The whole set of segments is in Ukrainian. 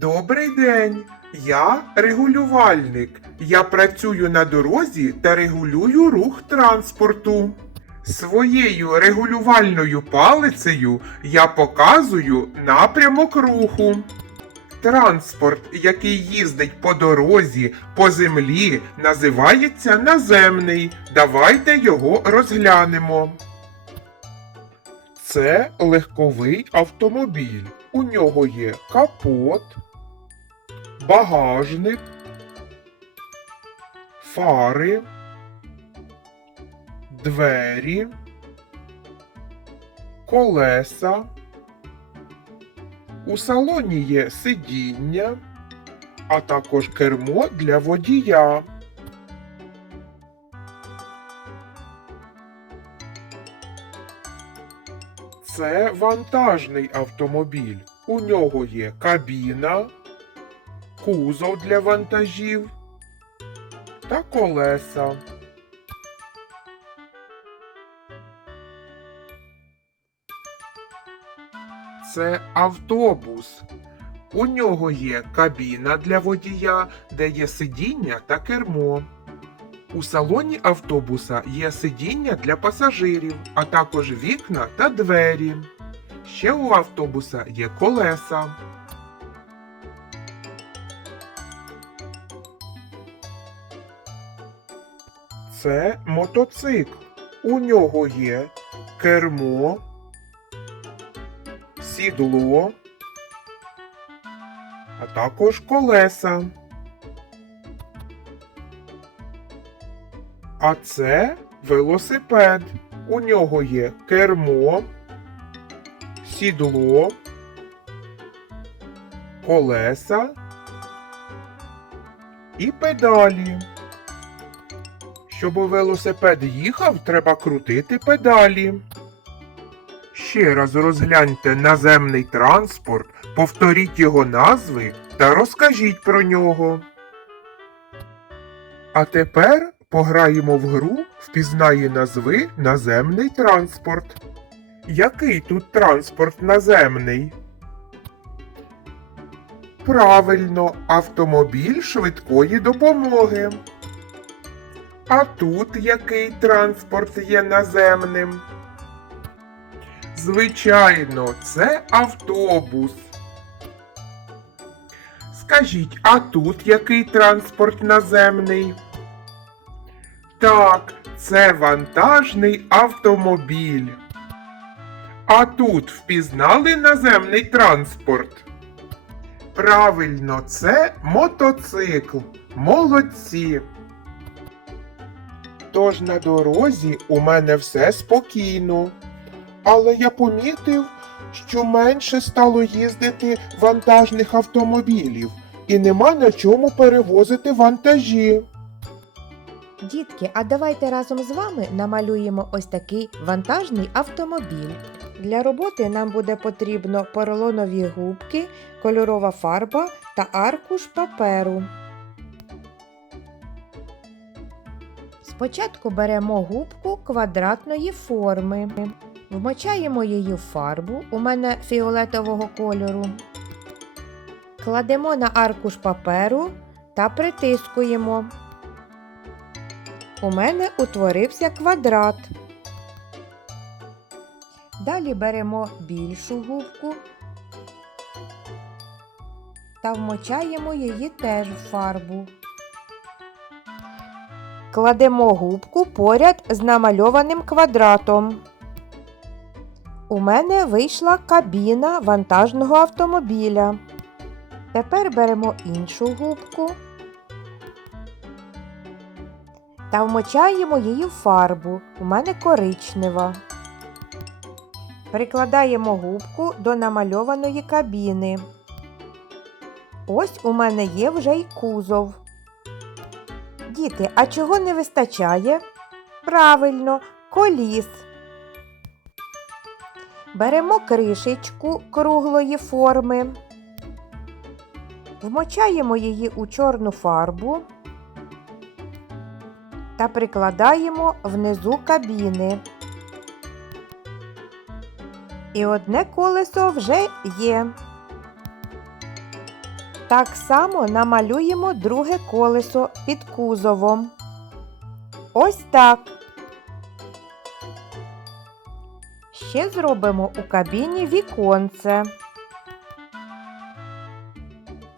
Добрий день. Я регулювальник. Я працюю на дорозі та регулюю рух транспорту. Своєю регулювальною палицею я показую напрямок руху. Транспорт, який їздить по дорозі, по землі, називається наземний. Давайте його розглянемо. Це легковий автомобіль. У нього є капот, багажник, фари, двері, колеса. У салоні є сидіння, а також кермо для водія. Це вантажний автомобіль. У нього є кабіна, кузов для вантажів та колеса. Це автобус. У нього є кабіна для водія, де є сидіння та кермо. У салоні автобуса є сидіння для пасажирів, а також вікна та двері. Ще у автобуса є колеса. Це мотоцикл. У нього є кермо, сідло, а також колеса. А це велосипед. У нього є кермо, сідло, колеса і педалі. Щоб велосипед їхав, треба крутити педалі. Ще раз розгляньте наземний транспорт, повторіть його назви та розкажіть про нього. А тепер пограємо в гру Впізнає назви наземний транспорт. Який тут транспорт наземний? Правильно, автомобіль швидкої допомоги. А тут який транспорт є наземним? Звичайно, це автобус. Скажіть, а тут який транспорт наземний? Так, це вантажний автомобіль. А тут впізнали наземний транспорт? Правильно, це мотоцикл. Молодці. Тож на дорозі у мене все спокійно. Але я помітив, що менше стало їздити вантажних автомобілів і нема на чому перевозити вантажі. Дітки, а давайте разом з вами намалюємо ось такий вантажний автомобіль. Для роботи нам буде потрібно поролонові губки, кольорова фарба та аркуш паперу. Спочатку беремо губку квадратної форми, вмочаємо її в фарбу, у мене фіолетового кольору. Кладемо на аркуш паперу та притискуємо. У мене утворився квадрат. Далі беремо більшу губку та вмочаємо її теж в фарбу. Кладемо губку поряд з намальованим квадратом. У мене вийшла кабіна вантажного автомобіля. Тепер беремо іншу губку та вмочаємо її в фарбу. У мене коричнева. Прикладаємо губку до намальованої кабіни. Ось у мене є вже й кузов. Діти, а чого не вистачає? Правильно, коліс. Беремо кришечку круглої форми, вмочаємо її у чорну фарбу та прикладаємо внизу кабіни. І одне колесо вже є. Так само намалюємо друге колесо під кузовом. Ось так. Ще зробимо у кабіні віконце.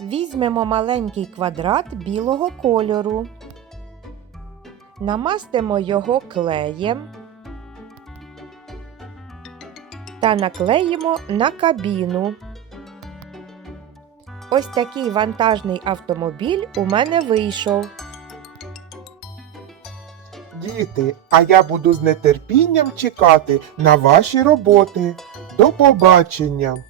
Візьмемо маленький квадрат білого кольору. Намастимо його клеєм та наклеїмо на кабіну. Ось такий вантажний автомобіль у мене вийшов. Діти, а я буду з нетерпінням чекати на ваші роботи. До побачення!